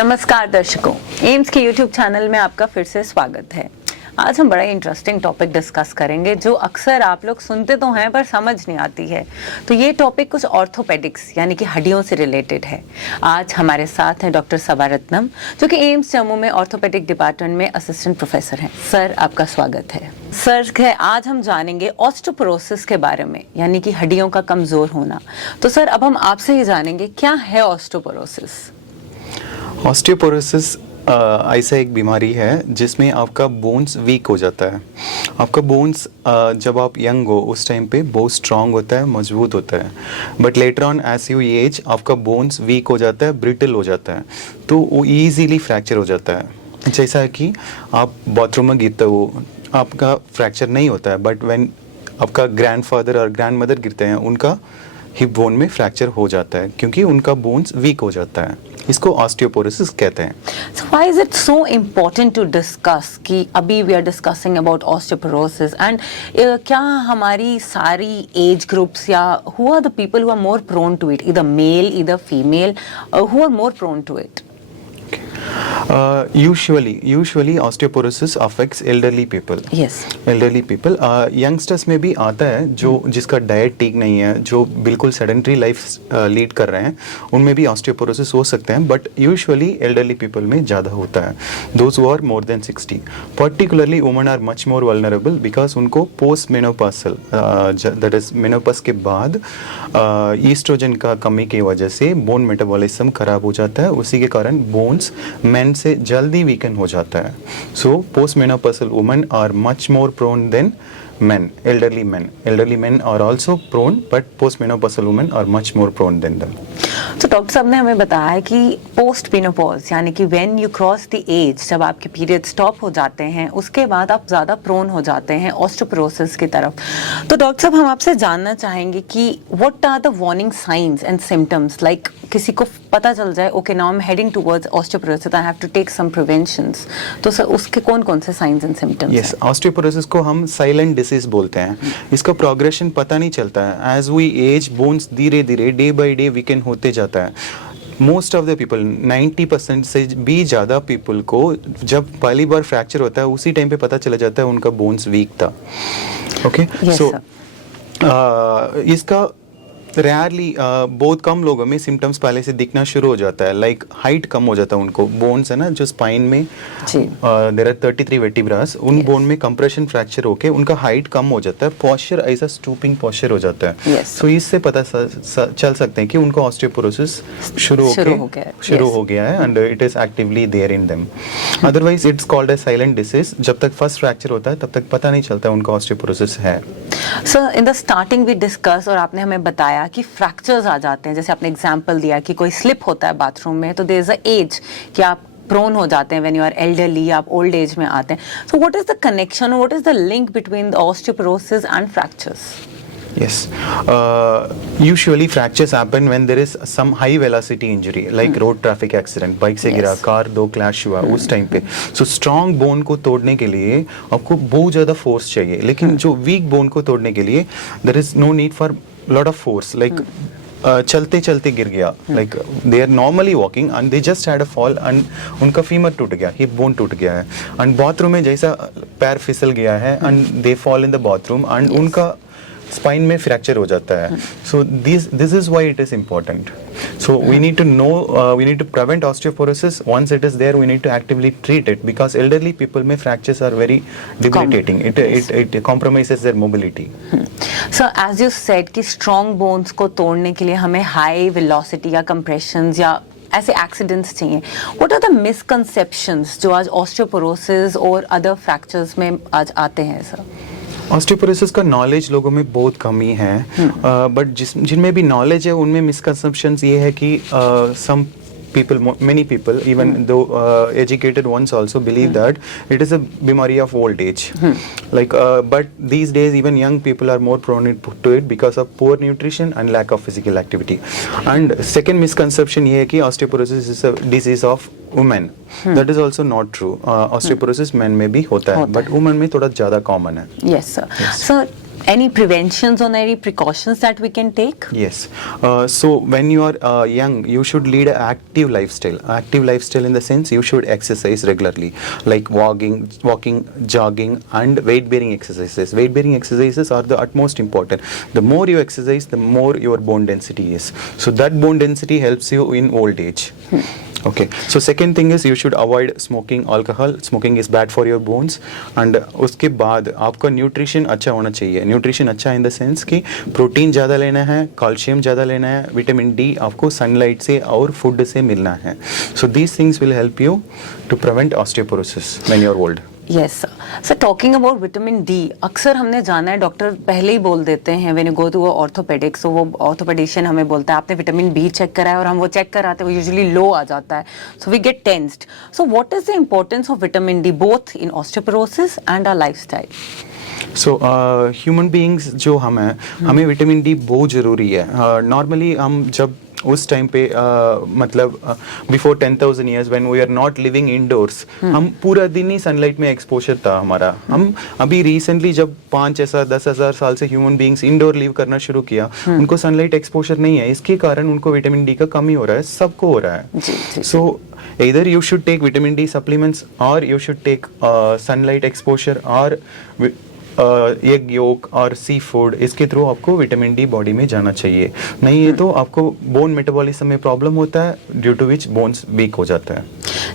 नमस्कार दर्शकों, एम्स के यूट्यूब चैनल में आपका फिर से स्वागत है। आज हम बड़ा इंटरेस्टिंग टॉपिक डिस्कस करेंगे जो अक्सर आप लोग सुनते तो हैं पर समझ नहीं आती है। तो ये टॉपिक कुछ ऑर्थोपेडिक्स यानी कि हड्डियों से रिलेटेड है। आज हमारे साथ हैं डॉक्टर सबा रत्नम जो कि एम्स जम्मू में ऑर्थोपेडिक डिपार्टमेंट में असिस्टेंट प्रोफेसर हैं। सर, आपका स्वागत है। सर, आज हम जानेंगे ऑस्टियोपोरोसिस के बारे में, यानी कि हड्डियों का कमजोर होना। तो सर, अब हम आपसे ही जानेंगे क्या है ऑस्टियोपोरोसिस। ऑस्टियोपोरोसिस ऐसा एक बीमारी है जिसमें आपका बोन्स वीक हो जाता है। आपका बोन्स जब आप यंग हो उस टाइम पे बहुत स्ट्रांग होता है, मजबूत होता है, but later on as you age आपका बोन्स वीक हो जाता है, ब्रिटल हो जाता है, तो वो ईजीली फ्रैक्चर हो जाता है। जैसा कि आप बाथरूम में गिरते हो, आपका फ्रैक्चर नहीं होता है, बट व्हेन आपका ग्रैंडफादर और ग्रैंडमदर गिरते हैं उनका हिप बोन में फ्रैक्चर हो जाता है क्योंकि उनका बोन्स वीक हो जाता है। इसको ऑस्टियोपोरोसिस कहते हैं। So why is it so important to discuss कि अभी we are discussing about osteoporosis and क्या हमारी सारी एज ग्रुप्स या who are the people who are more prone to it, either male, either female, who are more prone to it? Usually osteoporosis affects elderly people. Yes. Elderly people. Youngsters में भी आता है जो जिसका diet ठीक नहीं है, जो बिल्कुल सेडेंटरी लाइफ लीड कर रहे हैं, उनमें भी ऑस्टियोपोरोसिस हो सकते हैं, बट यूजुअली एल्डरली पीपल में ज़्यादा होता है। Those who are more than 60, particularly women are much more vulnerable because उनको post menopausal that is menopause के बाद ईस्ट्रोजन का कमी की वजह से बोन मेटाबॉलिज्म खराब हो जाता है, उसी के कारण बोन्स मेन से जल्दी वीकन हो जाता है। So post menopausal women are much more prone than men. Elderly men are also prone, but postmenopausal women are much more prone than them. तो डॉक्टर साहब ने हमें बताया कि पोस्ट मेनोपॉज यानी कि when you cross the age, जब आपके पीरियड स्टॉप हो जाते हैं उसके बाद आप ज़्यादा प्रोन हो जाते हैं ऑस्टियोपोरोसिस की तरफ। तो डॉक्टर साहब, हम आपसे जानना चाहेंगे कि what are the warning signs and symptoms, like किसी को पता चल जाए okay now I am heading towards osteoporosis, I have to take some preventions, तो सर उसके कौन कौन से signs and symptoms? Yes, osteoporosis को हम साइलेंट डिसीज बोलते हैं। इसका प्रोग्रेशन पता नहीं चलता है, एज वी एज बोन्स धीरे धीरे डे बाय डे वीकन होते जाता है। मोस्ट ऑफ द पीपल 90% से भी ज़्यादा पीपल को जब पहली बार फ्रैक्चर होता है उसी टाइम पे पता चला जाता है उनका बोन्स वीक था। ओके, सो इसका रेयरली बहुत कम लोगों में सिम्टम्स पहले से दिखना शुरू हो जाता है, लाइक हाइट कम हो जाता है उनको, बोन्स है ना जो स्पाइन में देयर आर 33 वर्टिब्रास, उन बोन में कंप्रेशन फ्रैक्चर होके उनका हाइट कम हो जाता है, पोस्चर ऐसा स्टूपिंग पोस्चर हो जाता है। सो इससे पता चल सकते हैं कि उनको ऑस्टियोपोरोसिस शुरू हो गया है and it is actively there in them. Otherwise it's called a silent disease. जब तक फर्स्ट फ्रैक्चर होता है तब तक पता नहीं चलता उनको ऑस्टियोपोरोसिस है। Sir, in the starting we discuss और आपने हमें बताया कि फ्रैक्चर्स आ जाते हैं, जैसे आपने एग्जांपल दिया कि कोई स्लिप होता है बाथरूम में तो देयर इज अ एज कि आप प्रोन हो जाते हैं व्हेन यू आर एल्डरली, आप ओल्ड एज में आते हैं। सो what is the connection, what is the link between the osteoporosis and fractures? Yes, usually fractures happen when there is some high velocity injury like road traffic accident, bike से गिरा, car दो clash हुआ उस time पे। So strong bone को तोड़ने के लिए आपको बहुत ज़्यादा फोर्स चाहिए, लेकिन जो वीक बोन को तोड़ने के लिए there is no need for lot of force, like चलते चलते गिर गया, like they are normally walking and they just had a fall and उनका फीमर टूट गया, हिप बोन टूट गया है, एंड बाथरूम में जैसा पैर फिसल गया है and they fall in the bathroom and उनका स्पाइन में फ्रैक्चर हो जाता है। So this is why it is important. So we need to know, we need to prevent osteoporosis. Once it is there, we need to actively treat it because elderly people में fractures are very debilitating. It compromises their mobility. So as you said कि strong bones को तोड़ने के लिए हमें high velocity या compressions या ऐसे एक्सीडेंट्स चाहिए। What are the misconceptions जो आज osteoporosis और other fractures में आज आते हैं सर? ऑस्टियोपोरोसिस का नॉलेज लोगों में बहुत कमी है, बट जिनमें भी नॉलेज है उनमें मिसकंसेप्शंस ये है कि सम many people, even though educated ones also believe that it is a bimari of old age. Like, but these days even young people are more prone to it because of poor nutrition and lack of physical activity. And second misconception ये है कि osteoporosis is a disease of women. That is also not true. Osteoporosis men में भी होता है, but women में थोड़ा ज़्यादा common है. Yes sir. Yes. So Any preventions or any precautions that we can take? Yes. So when you are young, you should lead an active lifestyle. Active lifestyle in the sense you should exercise regularly, like walking, jogging, and weight-bearing exercises. Weight-bearing exercises are the utmost important. The more you exercise, the more your bone density is. So that bone density helps you in old age. Okay. So second thing is you should avoid smoking alcohol. Smoking is bad for your bones. And उसके बाद आपका nutrition अच्छा होना चाहिए. Nutrition अच्छा इन the sense कि protein ज़्यादा लेना है, कैल्शियम ज़्यादा लेना है, विटामिन डी आपको सनलाइट से और फूड से मिलना है. So these things will help you to prevent osteoporosis when you are old. Yes sir, talking about vitamin D, अक्सर हमने जाना है डॉक्टर पहले ही बोल देते हैं when you go to orthopaedics, तो वो ऑर्थोपेडिशियन हमें बोलता है आपने विटामिन बी चेक करा है, और हम वो चेक कराते हैं वो यूजुअली लो आ जाता है, so we get tensed. So what is the importance of vitamin D both in osteoporosis and our lifestyle? So human beings जो हम हैं, हमें विटामिन डी बहुत ज़रूरी है. नॉर्मली हम जब उस टाइम पे मतलब before 10,000 years when we are not living indoors, हम पूरा दिन ही सनलाइट में एक्सपोजर था हमारा. हम अभी रिसेंटली जब 5-10,000 साल से ह्यूमन बीइंग्स इंडोर लिव करना शुरू किया, उनको सनलाइट एक्सपोजर नहीं है, इसके कारण उनको विटामिन डी का कमी हो रहा है, सबको हो रहा है. सो either you should take vitamin D supplements or you should take sunlight exposure or egg yolk और सी फूड, इसके थ्रू आपको विटामिन डी बॉडी में जाना चाहिए. नहीं है तो आपको बोन मेटाबॉलिज्म में प्रॉब्लम होता है, due to which bones weak हो जाता है.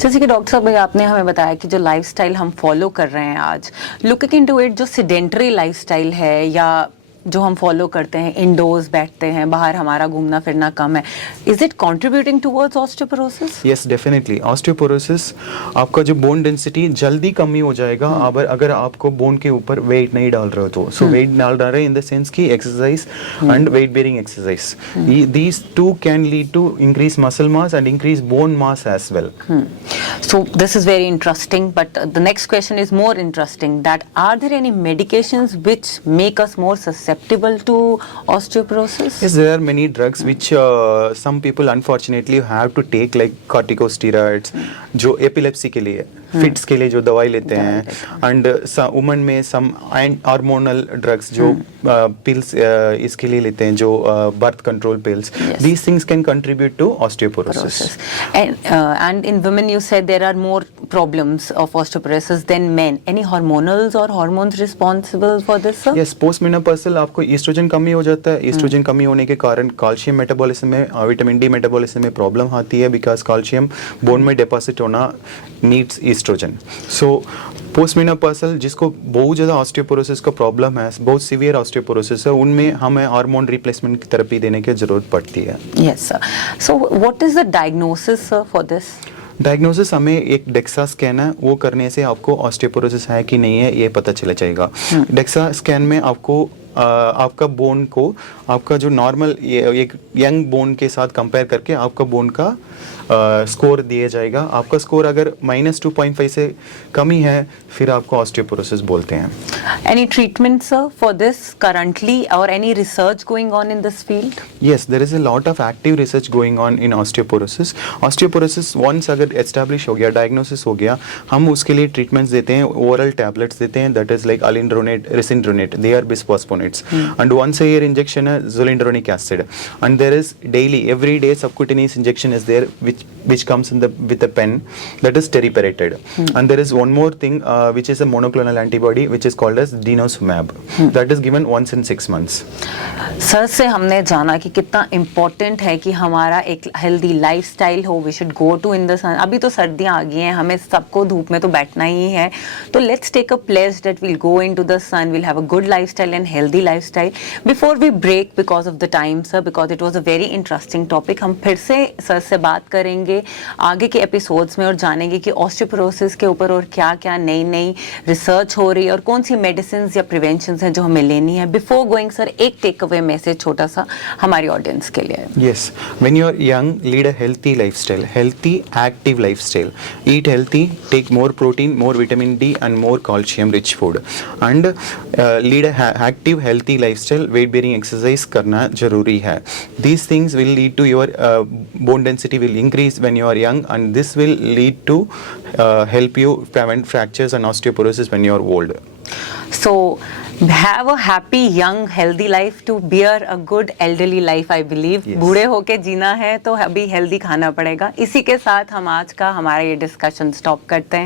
जैसे कि डॉक्टर साहब आपने हमें बताया कि जो लाइफस्टाइल हम फॉलो कर रहे हैं आज, लुकिंग इनटू इट, जो सेडेंटरी लाइफस्टाइल है या जो हम फॉलो करते हैं, इंडोर्स बैठते हैं, बाहर हमारा घूमना फिरना कम है, is it contributing towards osteoporosis? Yes, definitely. Osteoporosis आपका जो बोन डेंसिटी जल्दी कमी हो जाएगा अगर आपको बोन के ऊपर वेट नहीं डाल रहे हो तो. सो वेट डाल रहे हैं इन द सेंस की exercise and weight bearing exercise, these two can lead to increase muscle mass and increase bone mass as well. So this is very interesting, but the next question is more interesting, that are there any medications which make us more susceptible to osteoporosis? Yes, there are many drugs which some people unfortunately have to take, like corticosteroids, जो epilepsy के लिए, fits के लिए जो दवाई लेते हैं, and woman में सम हार्मोनल ड्रग्स जो पिल्स इसके लिए लेते हैं, जो birth control pills. These things can contribute to osteoporosis. And in women you said there are more problems of osteoporosis than men. Any hormonals or hormones responsible for this, sir? Yes, post menopausal आपको oestrogen कमी हो जाता है. Oestrogen कमी होने के कारण calcium metabolism में, विटामिन डी मेटाबॉलिज्म में प्रॉब्लम आती है, बिकॉज कैल्शियम बोन में डिपॉजिट होना needs oestrogen. So post menopausal जिसको बहुत ज़्यादा ऑस्टियोपोरोसिस का प्रॉब्लम है, बहुत सीवियर ऑस्टियोपोरोसिस है, उनमें हमें हार्मोन रिप्लेसमेंट की थेरेपी देने की ज़रूरत पड़ती है. Yes, sir. So what is the diagnosis, sir, for this? Diagnosis हमें एक डेक्सा स्कैन है, वो करने से आपको ऑस्टियोपोरोसिस है कि नहीं है ये पता चला जाएगा. डेक्सा स्कैन में आपको आपका बोन को, आपका जो नॉर्मल एक यंग बोन के साथ कंपेयर करके आपका बोन का स्कोर दिया जाएगा. आपका स्कोर अगर -2.5 से कमी है, फिर आपको ऑस्टियोपोरोसिस बोलते हैं. Any treatment, sir, for this currently, or any research going on in this field? Yes, there is a lot of active research going on in osteoporosis. Osteoporosis once अगर establish हो गया, diagnosis हो गया, हम उसके लिए treatments देते हैं, oral tablets देते हैं, that is like alendronate, risindronate, they are bisphosphonates, and once a year injection है zoledronic acid, and there is daily, every day subcutaneous injection is there, which comes in with a pen, that is teriparatide. And there is one more thing which is a monoclonal antibody which is called as denosumab, that is given once in 6 months. Sir से हमने जाना कि कितना important है कि हमारा एक healthy lifestyle हो. We should go to in the sun. अभी तो सर्दियाँ आ गई हैं, हमें सबको धूप में तो बैठना ही है, तो let's take a pledge that will go into the sun, will have a good lifestyle and healthy lifestyle. Before we break, because of the time sir, because it was a very interesting topic, हम फिर से sir से बात करेंगे आगे के episodes में और जानेंगे कि ऑस्टियोपोरोसिस के ऊपर और क्या क्या नई नई रिसर्च हो रही है और कौन सी मेडिसिन या प्रिवेंशन हैं जो हमें लेनी है. बिफोर गोइंग सर, एक टेक अवे मैसेज छोटा सा हमारी ऑडियंस के लिए. Yes, when you are young, lead a healthy lifestyle, healthy active lifestyle. Eat healthy, take more protein, more vitamin D and more calcium rich food, and lead a active healthy lifestyle. weight bearing exercise करना जरूरी है. These things will lead to your bone density will increase when you are young, and this will lead to help you prevent fractures and osteoporosis when you are old. So Have a happy, young, healthy life to bear a good elderly life, I believe. Yes. बूढ़े होके जीना है तो अभी healthy खाना पड़ेगा। इसी के साथ हम आज का हमारा ये डिस्कशन स्टॉप करते हैं।